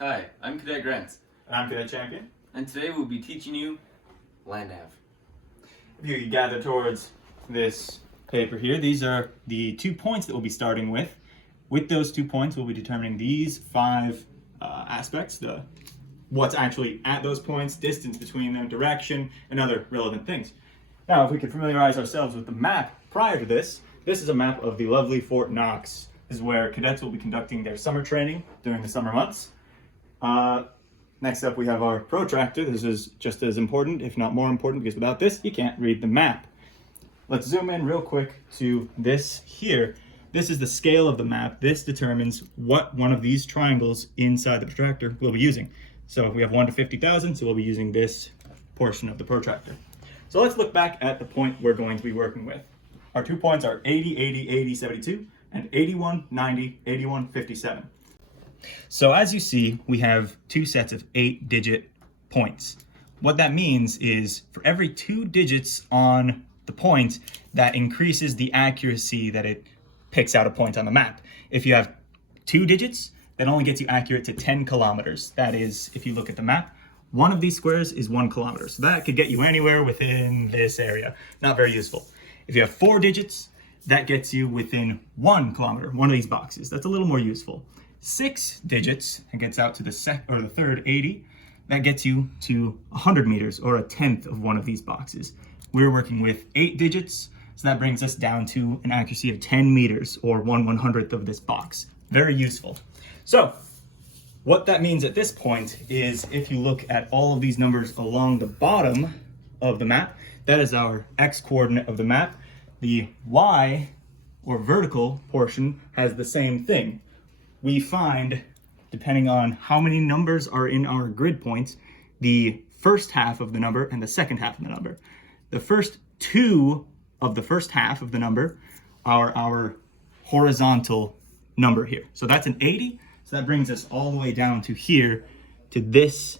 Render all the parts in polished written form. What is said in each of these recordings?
Hi, I'm Cadet Grant, And I'm Cadet Champion. and today we'll be teaching you land nav. If you gather towards this paper here, these are the 2 points that we'll be starting with. With those 2 points, we'll be determining these 5 aspects, what's actually at those points, distance between them, direction, and other relevant things. Now, if we could familiarize ourselves with the map prior to this, this is a map of the lovely Fort Knox. This is where cadets will be conducting their summer training during the summer months. Next up, we have our protractor. This is just as important, if not more important, because without this, you can't read the map. Let's zoom in real quick to this here. This is the scale of the map. This determines what one of these triangles inside the protractor we'll be using. So we have 1 to 50,000, so we'll be using this portion of the protractor. So let's look back at the point we're going to be working with. Our 2 points are 80, 80, 80, 72, and 81, 90, 81, 57. So as you see, we have 2 sets of 8-digit points. What that means is for every 2 digits on the point, that increases the accuracy that it picks out a point on the map. If you have 2 digits, that only gets you accurate to 10 kilometers. That is, if you look at the map, one of these squares is 1 kilometer. So that could get you anywhere within this area. Not very useful. If you have 4 digits, that gets you within 1 kilometer, one of these boxes. That's a little more useful. 6 digits, that gets out to the third 80. That gets you to 100 meters, or a tenth of one of these boxes. We're working with 8 digits, so that brings us down to an accuracy of 10 meters, or 1/100th of this box. Very useful. So, what that means at this point is if you look at all of these numbers along the bottom of the map, that is our x coordinate of the map. The y, or vertical portion, has the same thing. We find, depending on how many numbers are in our grid points, the first half of the number and the second half of the number. The first 2 of the first half of the number are our horizontal number here. So that's an 80, so that brings us all the way down to here, to this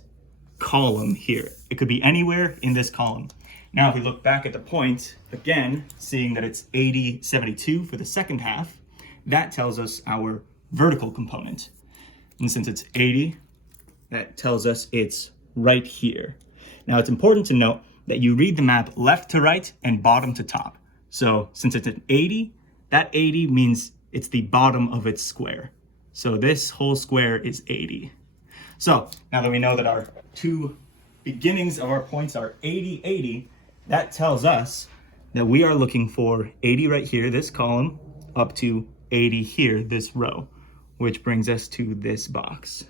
column here. It could be anywhere in this column. Now, if we look back at the point, again, seeing that it's 80, 72 for the second half, that tells us our vertical component. And since it's 80, that tells us it's right here. Now, it's important to note that you read the map left to right and bottom to top. So since it's an 80, that 80 means it's the bottom of its square. So this whole square is 80. So now that we know that our 2 beginnings of our points are 80, 80, that tells us that we are looking for 80 right here, this column, up to 80 here, this row, which brings us to this box.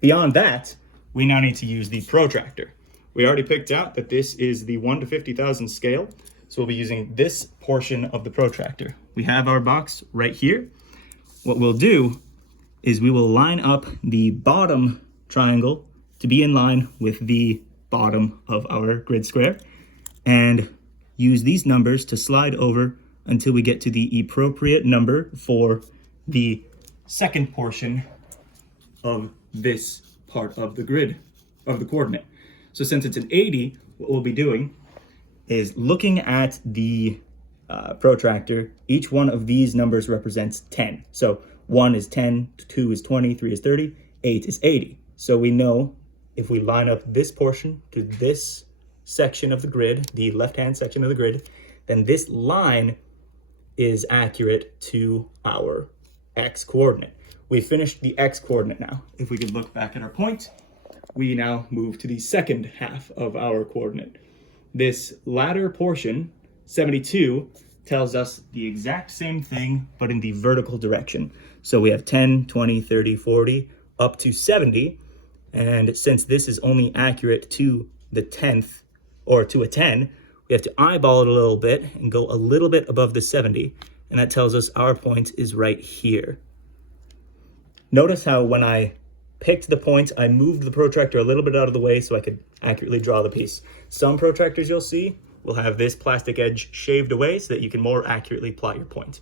Beyond that, we now need to use the protractor. We already picked out that this is the 1 to 50,000 scale, so we'll be using this portion of the protractor. We have our box right here. What we'll do is we will line up the bottom triangle to be in line with the bottom of our grid square, and use these numbers to slide over until we get to the appropriate number for the second portion of this part of the grid, of the coordinate. So since it's an 80, what we'll be doing is looking at the protractor. Each one of these numbers represents 10. So 1 is 10, 2 is 20, 3 is 30, 8 is 80. So we know if we line up this portion to this section of the grid, the left-hand section of the grid, then this line is accurate to our x coordinate. We finished the x coordinate now. If we could look back at our point, we now move to the second half of our coordinate. This latter portion, 72, tells us the exact same thing, but in the vertical direction. So we have 10, 20, 30, 40, up to 70. And since this is only accurate to the 10th, or to a 10, we have to eyeball it a little bit and go a little bit above the 70. And that tells us our point is right here. Notice how when I picked the point, I moved the protractor a little bit out of the way so I could accurately draw the piece. Some protractors you'll see will have this plastic edge shaved away so that you can more accurately plot your point.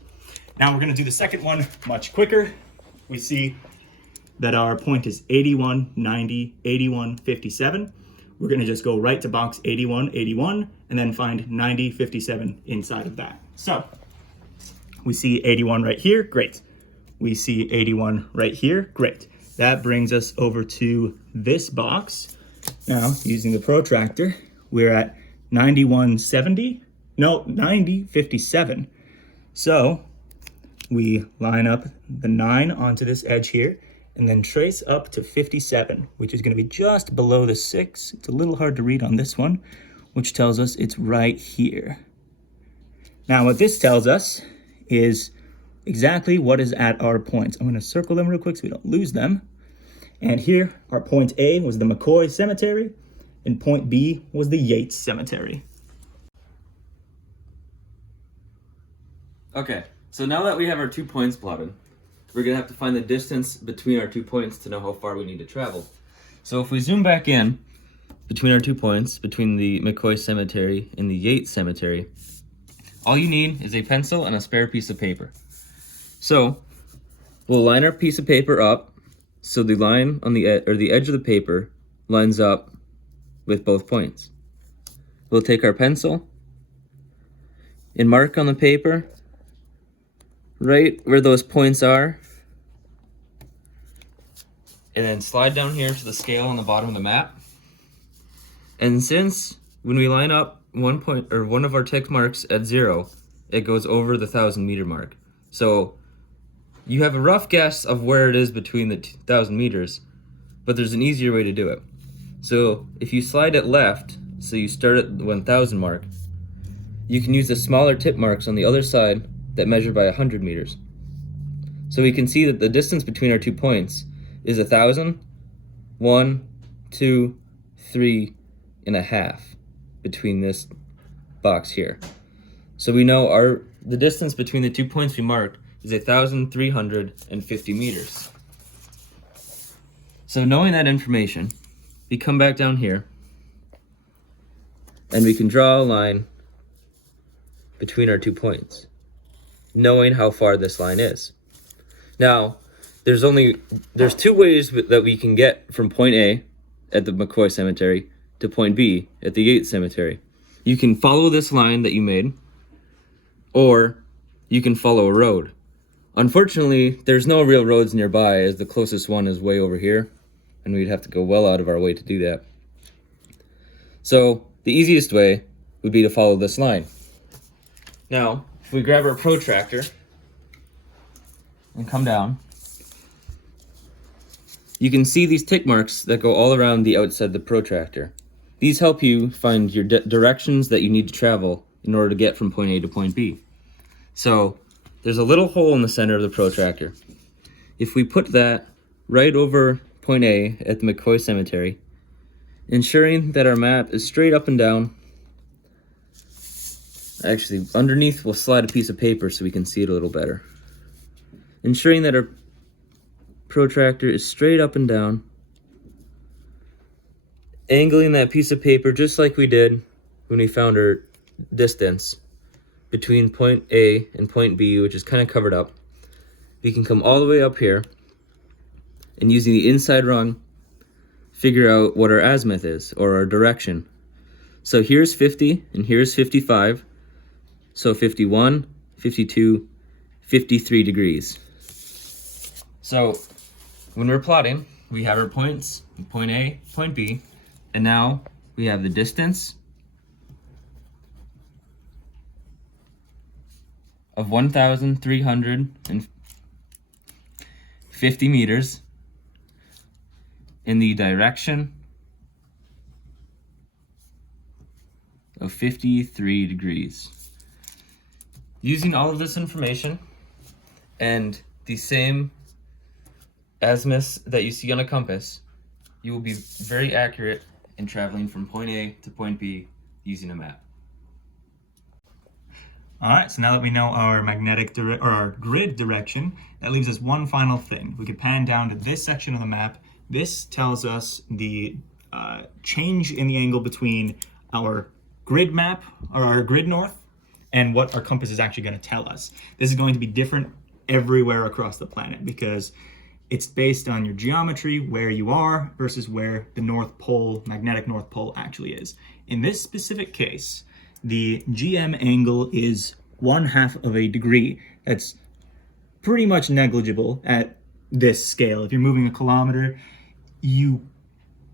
Now we're going to do the second one much quicker. We see that our point is 81, 90, 81, 57. We're going to just go right to box 81, 81, and then find 90, 57 inside of that. So we see 81 right here, great. We see 81 right here, great. that brings us over to this box. Now, using the protractor, we're at 9057. So we line up the 9 onto this edge here and then trace up to 57, which is going to be just below the 6. It's a little hard to read on this one, which tells us it's right here. Now, what this tells us is exactly what is at our points. I'm going to circle them real quick so we don't lose them. And here, our point A was the McCoy Cemetery, and point B was the Yates Cemetery. Okay, so now that we have our 2 points plotted, we're going to have to find the distance between our 2 points to know how far we need to travel. So if we zoom back in between our 2 points, between the McCoy Cemetery and the Yates Cemetery, all you need is a pencil and a spare piece of paper. So we'll line our piece of paper up so the line on the edge of the paper lines up with both points. We'll take our pencil and mark on the paper right where those points are, and then slide down here to the scale on the bottom of the map. And since when we line up one point or one of our tick marks at 0, it goes over the 1,000 meter mark. So you have a rough guess of where it is between the 1,000 meters, but there's an easier way to do it. So if you slide it left, so you start at the 1,000 mark, you can use the smaller tip marks on the other side that measure by 100 meters. So we can see that the distance between our 2 points is 1,000, 1, 2, 3 and a half between this box here. So we know the distance between the 2 points we marked is 1,350 meters. So knowing that information, we come back down here and we can draw a line between our 2 points, knowing how far this line is. Now, there's 2 ways that we can get from point A at the McCoy Cemetery to point B at the Yates Cemetery. You can follow this line that you made, or you can follow a road. Unfortunately, there's no real roads nearby, as the closest one is way over here, and we'd have to go well out of our way to do that. So the easiest way would be to follow this line. Now, if we grab our protractor and come down, you can see these tick marks that go all around the outside of the protractor. These help you find your directions that you need to travel in order to get from point A to point B. So there's a little hole in the center of the protractor. If we put that right over point A at the McCoy Cemetery, ensuring that our map is straight up and down, actually underneath we'll slide a piece of paper so we can see it a little better. Ensuring that our protractor is straight up and down, angling that piece of paper just like we did when we found our distance between point A and point B, which is kind of covered up. We can come all the way up here and, using the inside rung, figure out what our azimuth is, or our direction. So here's 50 and here's 55. So 51, 52, 53 degrees. So when we're plotting, we have our points, point A, point B, and now we have the distance of 1,350 meters in the direction of 53 degrees. Using all of this information and the same azimuths that you see on a compass, you will be very accurate in traveling from point A to point B using a map. All right, so now that we know our our grid direction, that leaves us one final thing. We could pan down to this section of the map. This tells us the change in the angle between our grid map, or our grid north, and what our compass is actually going to tell us. This is going to be different everywhere across the planet because it's based on your geometry, where you are versus where the North Pole, magnetic North Pole, actually is. In this specific case, the GM angle is 1/2 of a degree. That's pretty much negligible at this scale. If you're moving a kilometer, you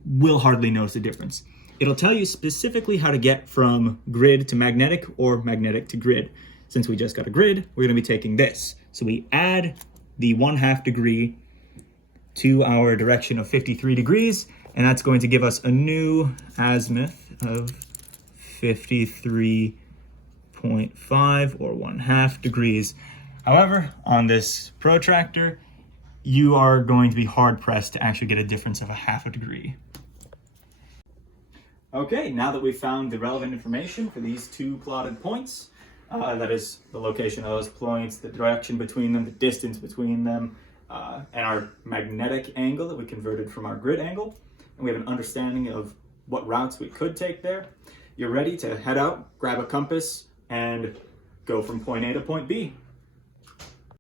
will hardly notice a difference. It'll tell you specifically how to get from grid to magnetic or magnetic to grid. Since we just got a grid, we're going to be taking this. So we add the 1/2 degree to our direction of 53 degrees, and that's going to give us a new azimuth of 53.5 or 1/2 degrees. However, on this protractor, you are going to be hard pressed to actually get a difference of 1/2 degree. Okay, now that we've found the relevant information for these two plotted points, that is the location of those points, the direction between them, the distance between them, and our magnetic angle that we converted from our grid angle, and we have an understanding of what routes we could take there, you're ready to head out, grab a compass, and go from point A to point B.